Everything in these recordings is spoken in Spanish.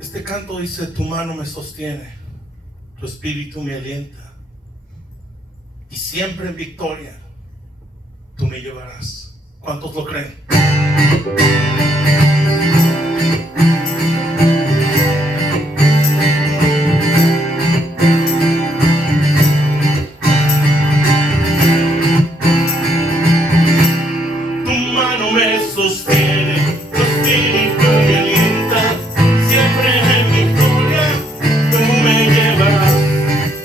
Este canto dice: tu mano me sostiene, tu espíritu me alienta, y siempre en victoria tú me llevarás. ¿Cuántos lo creen? Tu mano me sostiene, tu espíritu me alienta, siempre en victoria tú me llevarás.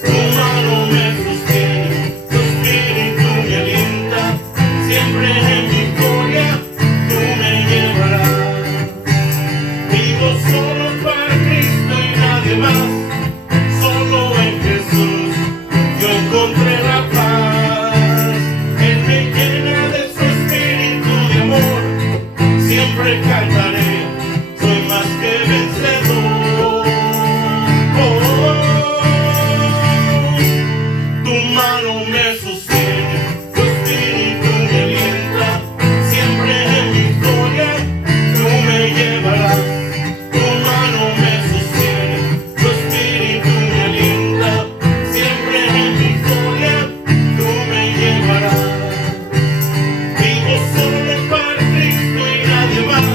Tu mano me sostiene, tu espíritu me alienta, siempre en victoria tú me llevarás. Vivo solo para Cristo y nadie más, solo en Jesús yo encontré la paz. Él me llena de su espíritu de amor, siempre cantaré, soy más que vencedor. Tu mano me sostiene, tu espíritu me alienta, siempre en victoria tú me llevarás. Tu mano me sostiene, tu espíritu me alienta, siempre en victoria tú me llevarás. Vivo solo para Cristo y nadie más,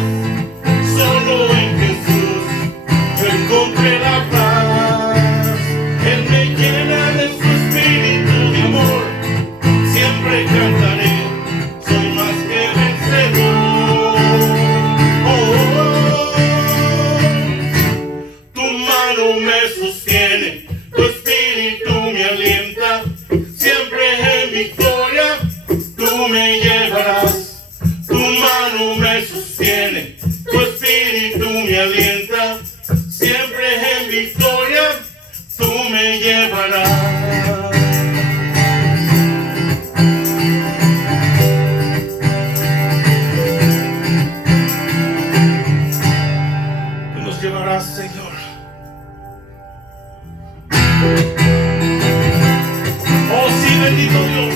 solo en Jesús yo encontré la paz. Él me llena de su espíritu de amor, siempre cantaré, soy más que vencedor. Tu mano me sostiene, tu espíritu me alienta, siempre en victoria tú me llevarás. Tu mano me sostiene, tu espíritu me alienta, siempre en victoria tú me llevarás. Tú nos llevarás, Señor. Oh, sí, bendito Dios.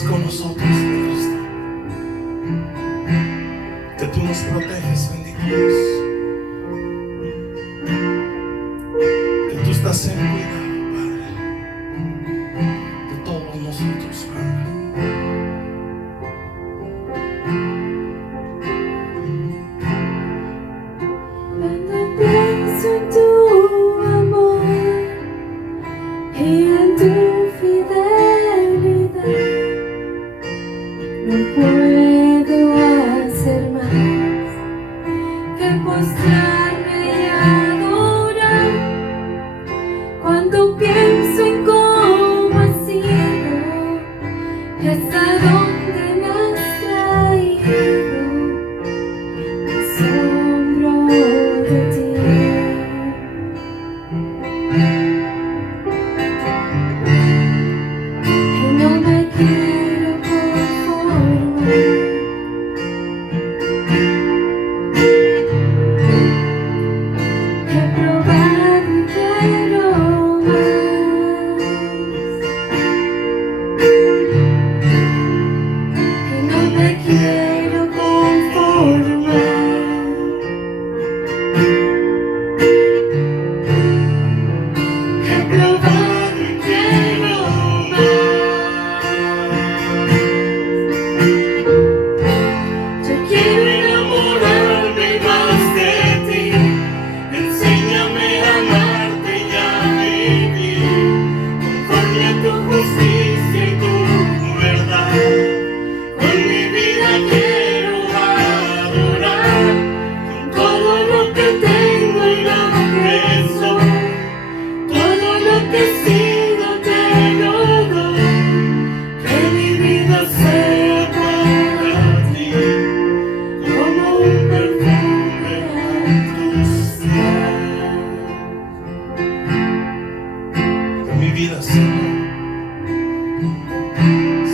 estás con nosotros, mi Cristo. Que tú nos proteges, bendito Dios. Que tú estás en cuidado, Padre, de todos nosotros, Padre. Cuando pienso en tu amor y en tu fidelidad, no puedo hacer más que postrarme y adorar. Cuando pienso en cómo has sido y hasta dónde me has traído, me asombro de ti. Y no me quiero conformar. He probado y quiero más. Y no me quiero conformar. He probado y quiero más. Yo quiero enamorarme más de ti. Enséñame a amarte y a vivir conforme a tu justicia y tu verdad. Con mi vida quiero adorar, con todo lo que tengo y lo que soy, todo lo que he sido te lo doy. Que mi vida sea para ti como un perfume a tus pies. Que mi vida, Señor,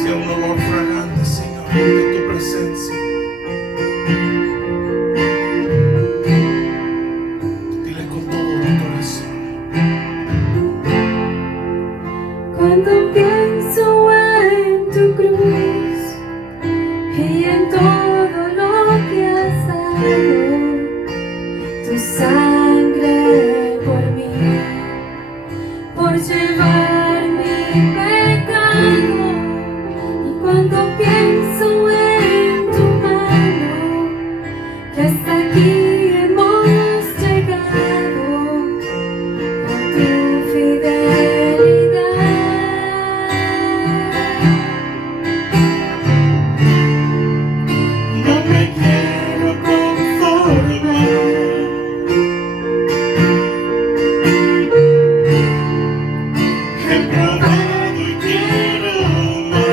sea un olor fragante, Señor, de tu presencia. Dile con todo tu corazón. Cuando pienso en tu cruz y en todo lo que has dado, tu sangre por mí, por llevar mi pecado. Y cuando pienso en tu mano, que hasta aquí hemos llegado por tu fidelidad. No me quiero conformar. He probado y quiero más.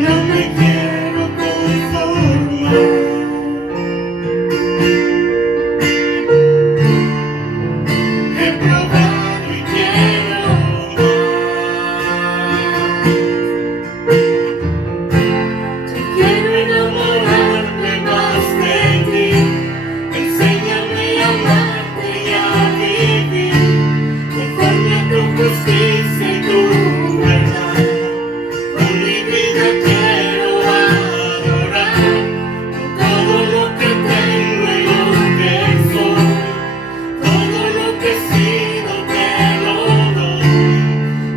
No me quiero conformar. He probado y quiero más. Yo quiero enamorarme más de ti. Enséñame a amarte y a vivir conforme a tu justicia y tu verdad. Con mi vida quiero adorar, con todo lo que tengo y lo que soy, todo lo que he sido te lo doy.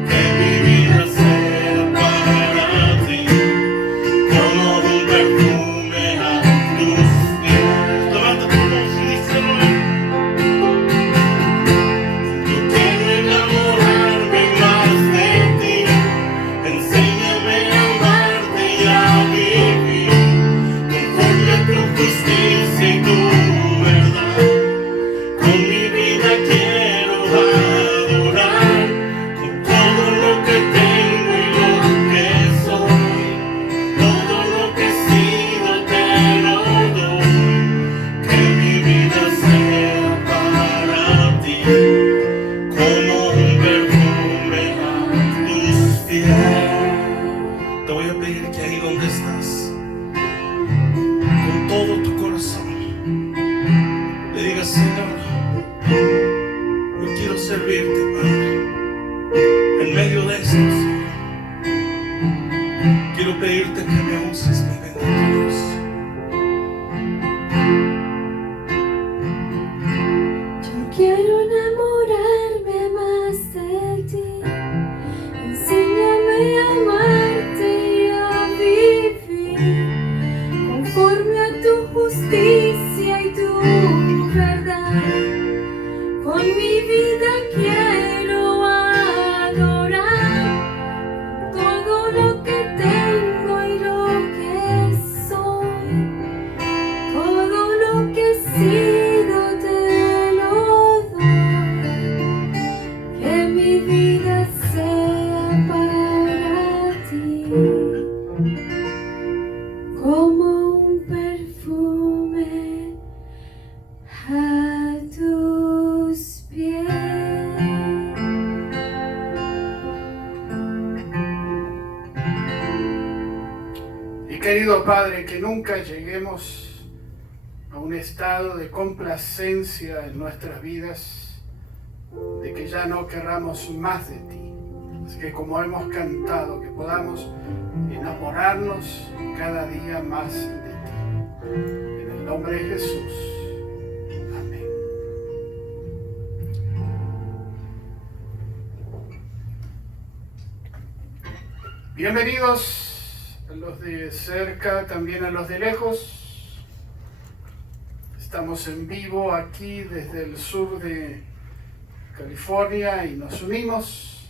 Que mi vida sea para ti como un perfume a tus pies. Levanta tu voz y díselo. Yo quiero enamorarme más de ti. Enséñame a amarte y a vivir conforme a tu justicia y tu verdad. Con mi vida quiero adorar, con todo lo que tengo y lo que soy, todo lo que he sido te lo doy. Que mi vida sea para ti como un perfume a tus pies. Te voy a pedir que ahí donde estás, con todo tu corazón, le digas: Señor, yo quiero servirte, Padre. quiero pedirte que me uses, mi bendito Dios. Yo quiero enamorarme más de ti. Enséñame a amarte y a vivir conforme a tu justicia y tu verdad. Con mi vida quiero adorar todo lo que tengo y lo que soy, todo lo que he sido te lo doy, que mi vida sea para ti, como un perfume a tus pies. Y querido Padre, que nunca lleguemos a un estado de complacencia en nuestras vidas, de que ya no querramos más de ti. Así que como hemos cantado, que podamos enamorarnos cada día más de ti. En el nombre de Jesús. Amén. Bienvenidos a los de cerca, también a los de lejos. Estamos en vivo aquí desde el sur de California y nos unimos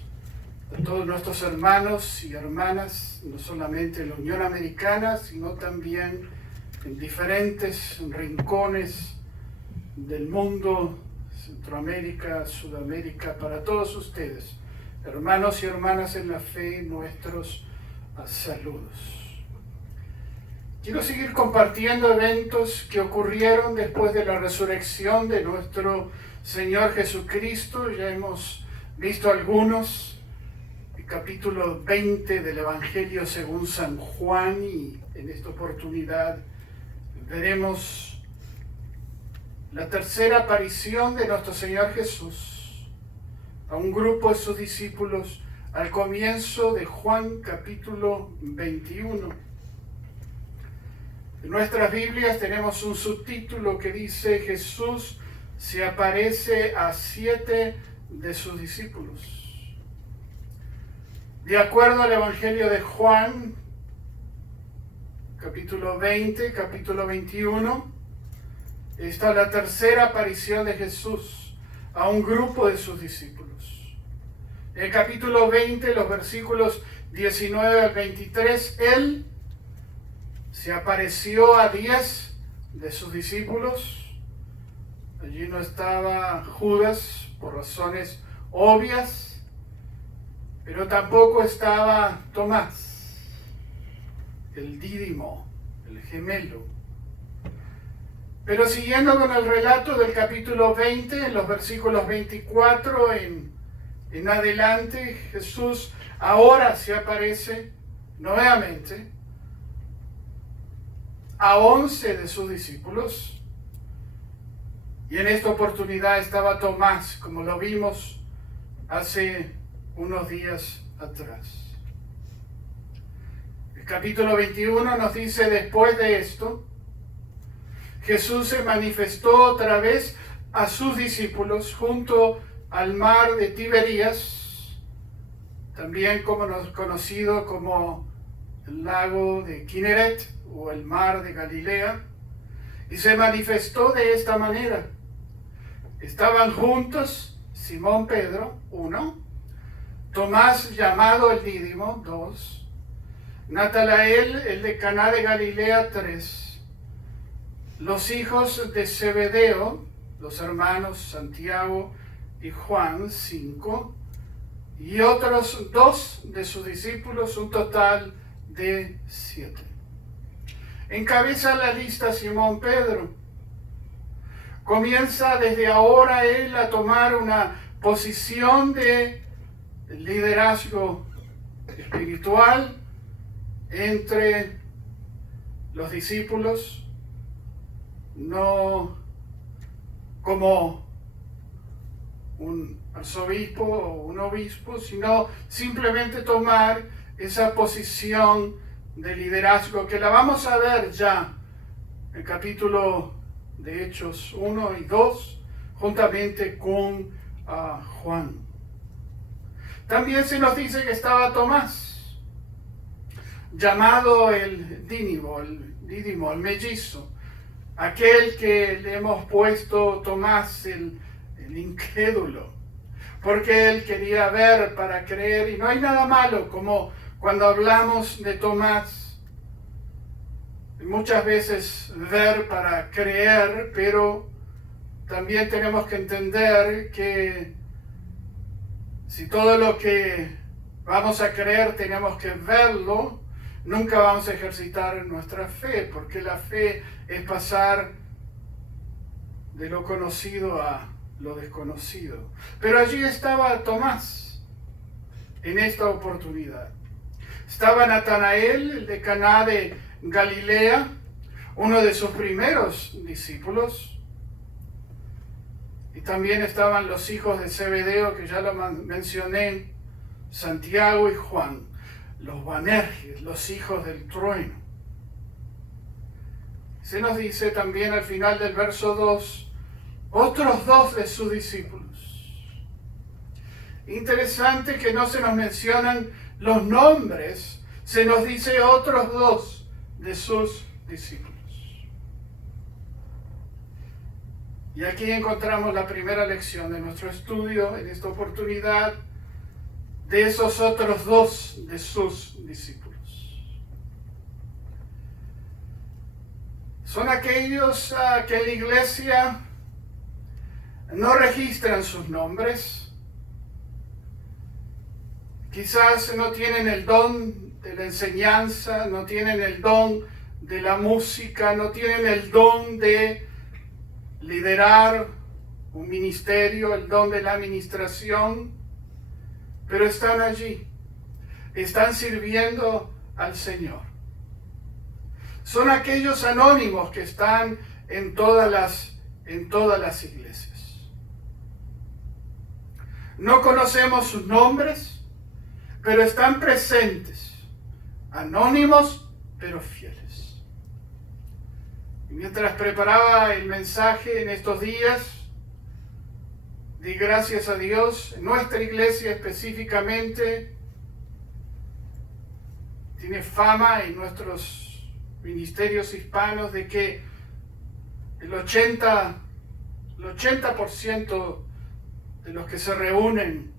a todos nuestros hermanos y hermanas, no solamente en la Unión Americana, sino también en diferentes rincones del mundo, Centroamérica, Sudamérica, para todos ustedes, hermanos y hermanas en la fe, nuestros saludos. Quiero seguir compartiendo eventos que ocurrieron después de la resurrección de nuestro Señor Jesucristo. Ya hemos visto algunos, el capítulo 20 del Evangelio según San Juan, y en esta oportunidad veremos la tercera aparición de nuestro Señor Jesús a un grupo de sus discípulos al comienzo de Juan capítulo 21. En nuestras Biblias tenemos un subtítulo que dice: Jesús se aparece a 7 de sus discípulos. De acuerdo al Evangelio de Juan, capítulo 20, capítulo 21, está la tercera aparición de Jesús a un grupo de sus discípulos. En el capítulo 20, los versículos 19 al 23, Él se apareció a 10 de sus discípulos. Allí no estaba Judas por razones obvias, pero tampoco estaba Tomás, el dídimo, el gemelo. Pero siguiendo con el relato del capítulo 20, en los versículos 24 en adelante, Jesús ahora se aparece nuevamente a 11 de sus discípulos, y en esta oportunidad estaba Tomás, como lo vimos hace unos días atrás. El capítulo 21 nos dice: después de esto, Jesús se manifestó otra vez a sus discípulos junto al mar de Tiberías, también conocido como el lago de Kineret o el mar de Galilea, y se manifestó de esta manera. Estaban juntos Simón Pedro, 1, Tomás llamado el dídimo, 2, Natanael el de Caná de Galilea, 3, los hijos de Zebedeo, los hermanos Santiago y Juan, 5, y otros 2 de sus discípulos, un total de 7. Encabeza la lista Simón Pedro. Comienza desde ahora él a tomar una posición de liderazgo espiritual entre los discípulos, no como un arzobispo o un obispo, sino simplemente tomar esa posición de liderazgo que la vamos a ver ya en el capítulo de Hechos 1 y 2, juntamente con Juan. También se nos dice que estaba Tomás, llamado el Dídimo, el mellizo, aquel que le hemos puesto Tomás el incrédulo, porque él quería ver para creer, y no hay nada malo como cuando hablamos de Tomás, muchas veces ver para creer, pero también tenemos que entender que si todo lo que vamos a creer tenemos que verlo, nunca vamos a ejercitar nuestra fe, porque la fe es pasar de lo conocido a lo desconocido. Pero allí estaba Tomás en esta oportunidad. Estaba Natanael, el de Caná de Galilea, uno de sus primeros discípulos. Y también estaban los hijos de Zebedeo, que ya lo mencioné, Santiago y Juan, los Boanerges, los hijos del trueno. Se nos dice también al final del verso 2, otros dos de sus discípulos. Interesante que no se nos mencionan los nombres, se nos dice otros dos de sus discípulos. Y aquí encontramos la primera lección de nuestro estudio en esta oportunidad, de esos otros dos de sus discípulos. Son aquellos que en la iglesia no registran sus nombres, quizás no tienen el don de la enseñanza, no tienen el don de la música, no tienen el don de liderar un ministerio, el don de la administración, pero están allí, están sirviendo al Señor. Son aquellos anónimos que están en todas las iglesias. No conocemos sus nombres, pero están presentes, anónimos, pero fieles. Y mientras preparaba el mensaje en estos días, di gracias a Dios. Nuestra iglesia específicamente tiene fama en nuestros ministerios hispanos de que el 80% de los que se reúnen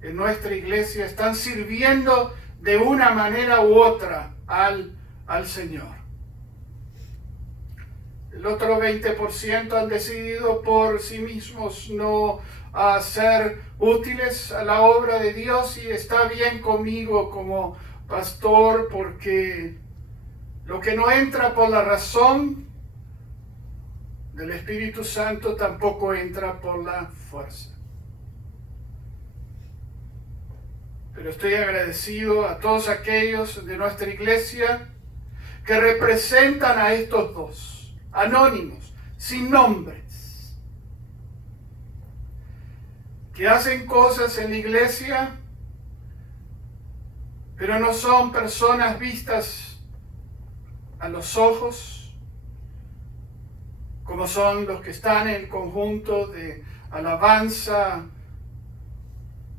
en nuestra iglesia están sirviendo de una manera u otra al Señor. El otro 20% han decidido por sí mismos no ser útiles a la obra de Dios, y está bien conmigo como pastor, porque lo que no entra por la razón del Espíritu Santo tampoco entra por la fuerza. Pero estoy agradecido a todos aquellos de nuestra iglesia que representan a estos dos, anónimos, sin nombres, que hacen cosas en la iglesia, pero no son personas vistas a los ojos, como son los que están en el conjunto de alabanza,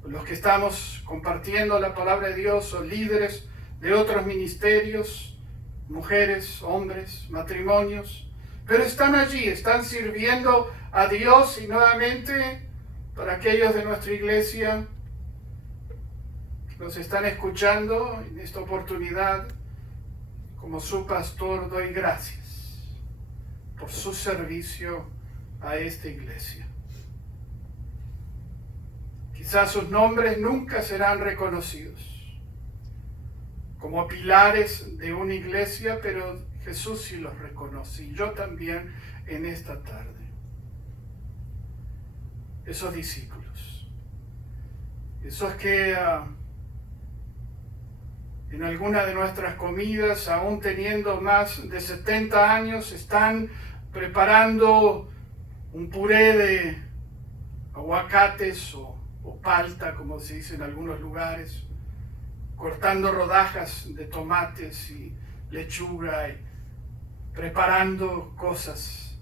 los que estamos compartiendo la palabra de Dios, o líderes de otros ministerios, mujeres, hombres, matrimonios, pero están allí, están sirviendo a Dios. Y nuevamente, para aquellos de nuestra iglesia que nos están escuchando en esta oportunidad, como su pastor, doy gracias por su servicio a esta iglesia. Quizás sus nombres nunca serán reconocidos como pilares de una iglesia, pero Jesús sí los reconoce, y yo también en esta tarde. Esos discípulos, esos que en alguna de nuestras comidas, aún teniendo más de 70 años, están preparando un puré de aguacates o palta, como se dice en algunos lugares, cortando rodajas de tomates y lechuga y preparando cosas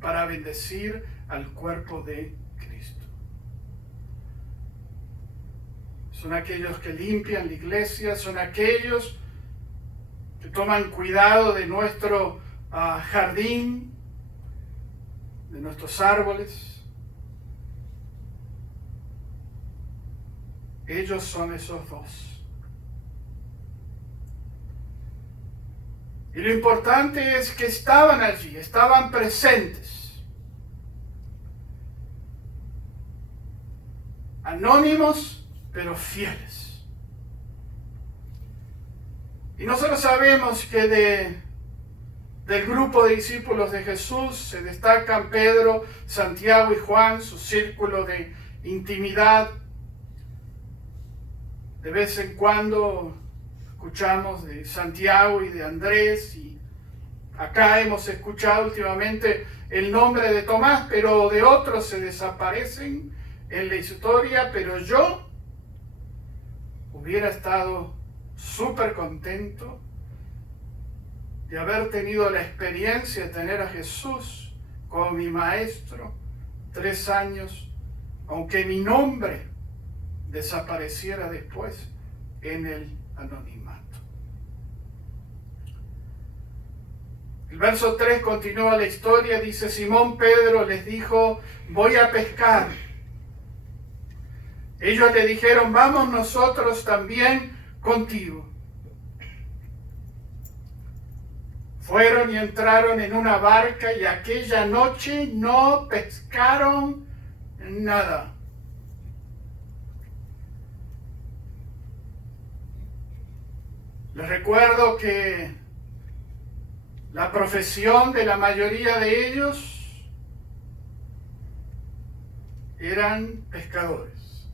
para bendecir al cuerpo de Cristo. Son aquellos que limpian la iglesia, son aquellos que toman cuidado de nuestro jardín, de nuestros árboles. Ellos son esos dos. Y lo importante es que estaban allí, estaban presentes. Anónimos, pero fieles. Y nosotros sabemos que del grupo de discípulos de Jesús se destacan Pedro, Santiago y Juan, su círculo de intimidad. De vez en cuando escuchamos de Santiago y de Andrés, y acá hemos escuchado últimamente el nombre de Tomás, pero de otros se desaparecen en la historia. Pero yo hubiera estado súper contento de haber tenido la experiencia de tener a Jesús como mi maestro 3 años, aunque mi nombre desapareciera después en el anonimato. El verso 3 continúa la historia, dice: Simón Pedro les dijo: voy a pescar. Ellos le dijeron: vamos nosotros también contigo. Fueron y entraron en una barca, y aquella noche no pescaron nada. Les recuerdo que la profesión de la mayoría de ellos eran pescadores,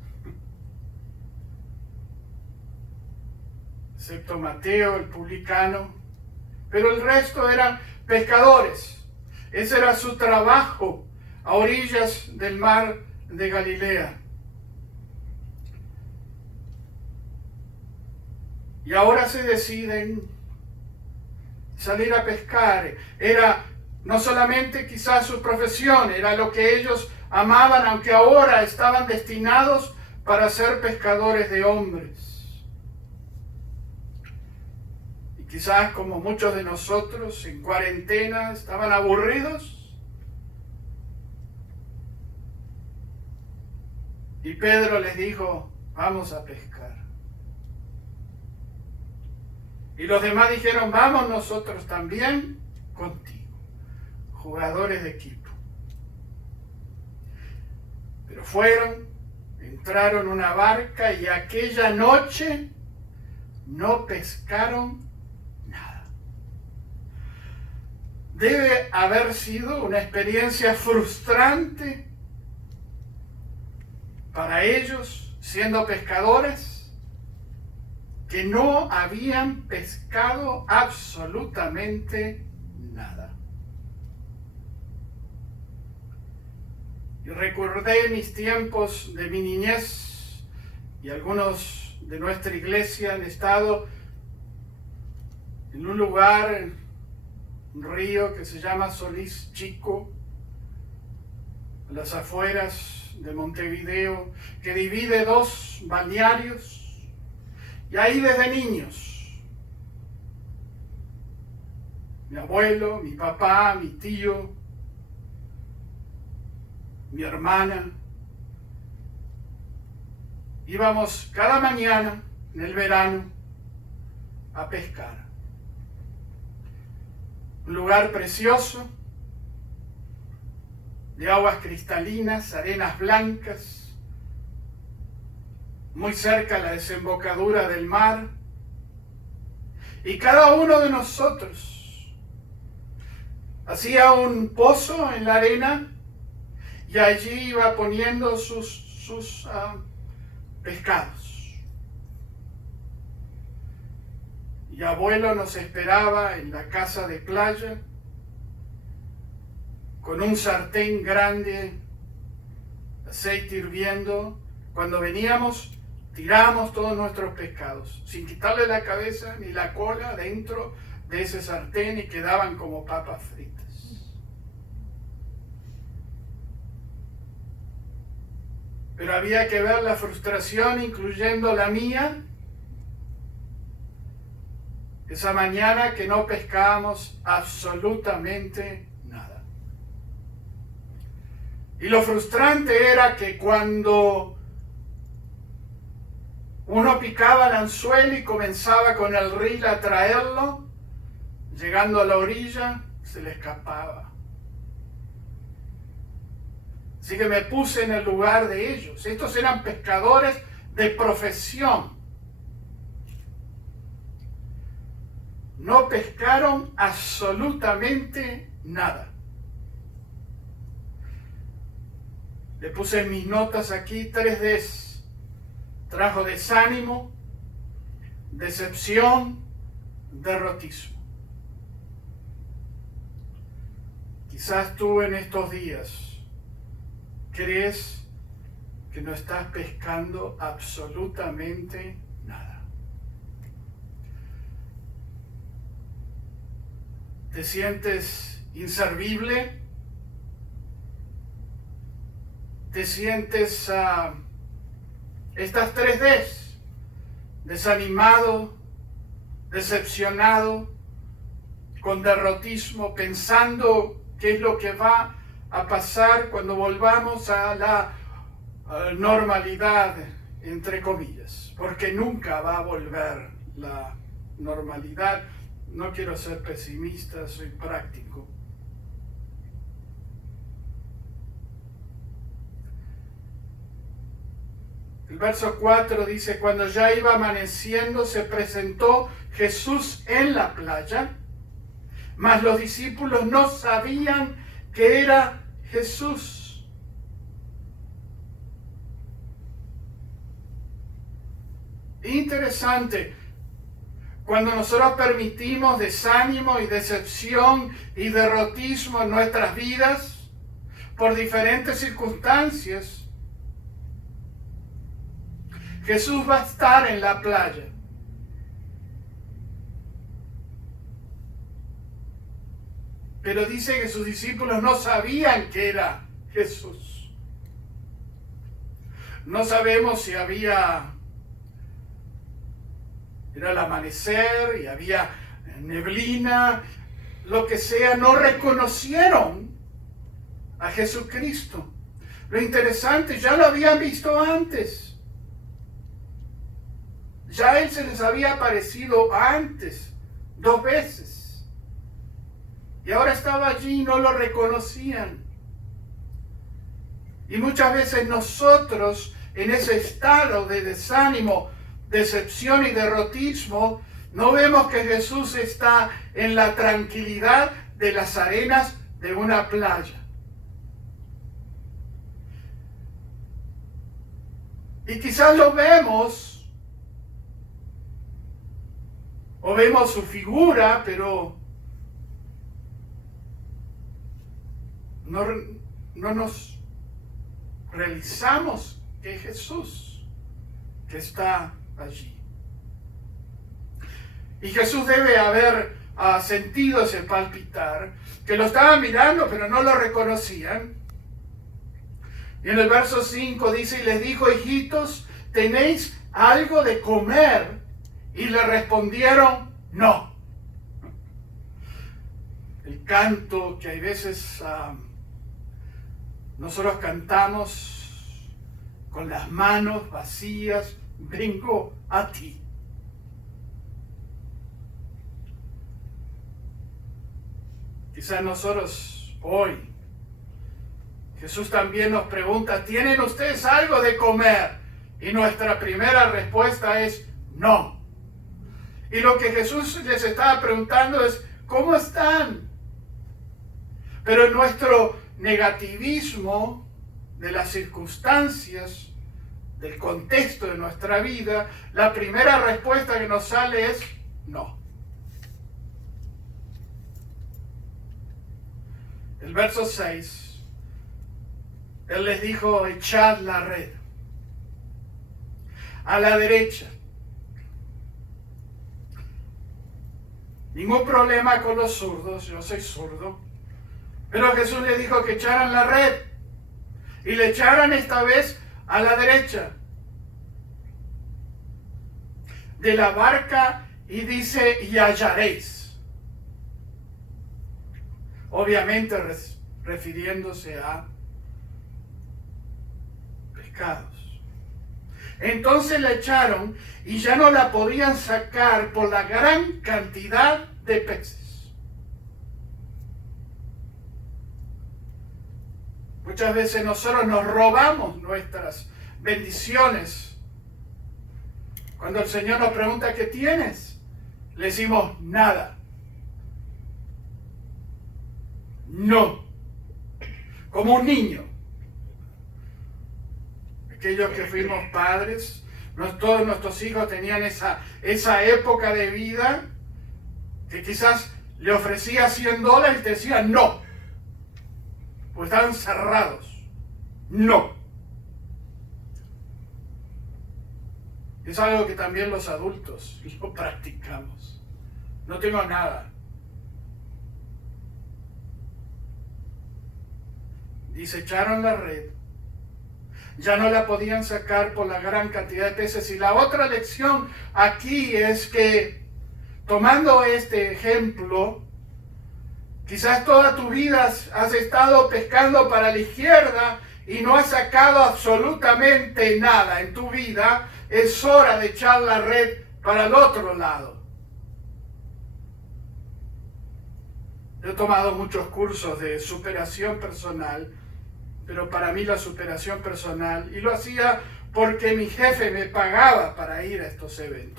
excepto Mateo, el publicano, pero el resto eran pescadores. Ese era su trabajo a orillas del mar de Galilea. Y ahora se deciden salir a pescar. Era no solamente quizás su profesión, era lo que ellos amaban, aunque ahora estaban destinados para ser pescadores de hombres. Y quizás, como muchos de nosotros en cuarentena, estaban aburridos. Y Pedro les dijo: vamos a pescar. Y los demás dijeron: vamos nosotros también contigo, jugadores de equipo. Pero fueron, entraron en una barca, y aquella noche no pescaron nada. Debe haber sido una experiencia frustrante para ellos, siendo pescadores, que no habían pescado absolutamente nada. Y recordé mis tiempos de mi niñez, y algunos de nuestra iglesia han estado en un lugar, un río que se llama Solís Chico, a las afueras de Montevideo, que divide 2 balnearios. Y ahí desde niños, mi abuelo, mi papá, mi tío, mi hermana, íbamos cada mañana en el verano a pescar. Un lugar precioso, de aguas cristalinas, arenas blancas, muy cerca a la desembocadura del mar. Y cada uno de nosotros hacía un pozo en la arena y allí iba poniendo sus pescados. Y abuelo nos esperaba en la casa de playa con un sartén grande, aceite hirviendo. Cuando veníamos, tiramos todos nuestros pecados, sin quitarle la cabeza ni la cola dentro de ese sartén, y quedaban como papas fritas. Pero había que ver la frustración, incluyendo la mía, esa mañana que no pescábamos absolutamente nada. Y lo frustrante era que cuando uno picaba el anzuelo y comenzaba con el reel a traerlo, llegando a la orilla, se le escapaba. Así que me puse en el lugar de ellos. Estos eran pescadores de profesión. No pescaron absolutamente nada. Le puse en mis notas aquí 3 Ds. Trajo desánimo, decepción, derrotismo. Quizás tú en estos días crees que no estás pescando absolutamente nada. ¿Te sientes inservible? ¿Te sientes estas 3 Ds? Desanimado, decepcionado, con derrotismo, pensando qué es lo que va a pasar cuando volvamos a la normalidad, entre comillas, porque nunca va a volver la normalidad. No quiero ser pesimista, soy práctico. El verso 4 dice: cuando ya iba amaneciendo, se presentó Jesús en la playa, mas los discípulos no sabían que era Jesús. Interesante, cuando nosotros permitimos desánimo y decepción y derrotismo en nuestras vidas por diferentes circunstancias, Jesús va a estar en la playa. Pero dice que sus discípulos no sabían que era Jesús. No sabemos si era el amanecer y había neblina, lo que sea, no reconocieron a Jesucristo. Lo interesante, ya lo habían visto antes. Ya Él se les había aparecido antes, 2 veces. Y ahora estaba allí y no lo reconocían. Y muchas veces nosotros, en ese estado de desánimo, decepción y derrotismo, no vemos que Jesús está en la tranquilidad de las arenas de una playa. Y quizás lo vemos, o vemos su figura, pero no nos realizamos que es Jesús que está allí. Y Jesús debe haber sentido ese palpitar, que lo estaban mirando pero no lo reconocían. Y en el verso 5 dice: y les dijo: hijitos, ¿tenéis algo de comer? Y le respondieron: no. El canto que hay veces nosotros cantamos con las manos vacías: vengo a ti. Quizás nosotros hoy, Jesús también nos pregunta: ¿tienen ustedes algo de comer? Y nuestra primera respuesta es no. Y lo que Jesús les estaba preguntando es: ¿cómo están? Pero en nuestro negativismo de las circunstancias, del contexto de nuestra vida, la primera respuesta que nos sale es no. El verso 6, Él les dijo: echad la red. a la derecha. Ningún problema con los zurdos, yo soy zurdo. Pero Jesús le dijo que echaran la red. Y le echaran esta vez a la derecha de la barca, y dice, y hallaréis. Obviamente refiriéndose a pescados. Entonces la echaron y ya no la podían sacar por la gran cantidad de peces. Muchas veces nosotros nos robamos nuestras bendiciones. Cuando el Señor nos pregunta ¿qué tienes?, le decimos nada. No. Como un niño. Aquellos que fuimos padres, todos nuestros hijos tenían esa época de vida que quizás le ofrecía $100 y te decía no. Pues estaban cerrados. No. Es algo que también los adultos lo practicamos. No tengo nada. Dice, echaron la red. Ya no la podían sacar por la gran cantidad de peces. Y la otra lección aquí es que, tomando este ejemplo, quizás toda tu vida has estado pescando para la izquierda y no has sacado absolutamente nada en tu vida. Es hora de echar la red para el otro lado. He tomado muchos cursos de superación personal, pero para mí la superación personal, y lo hacía porque mi jefe me pagaba para ir a estos eventos,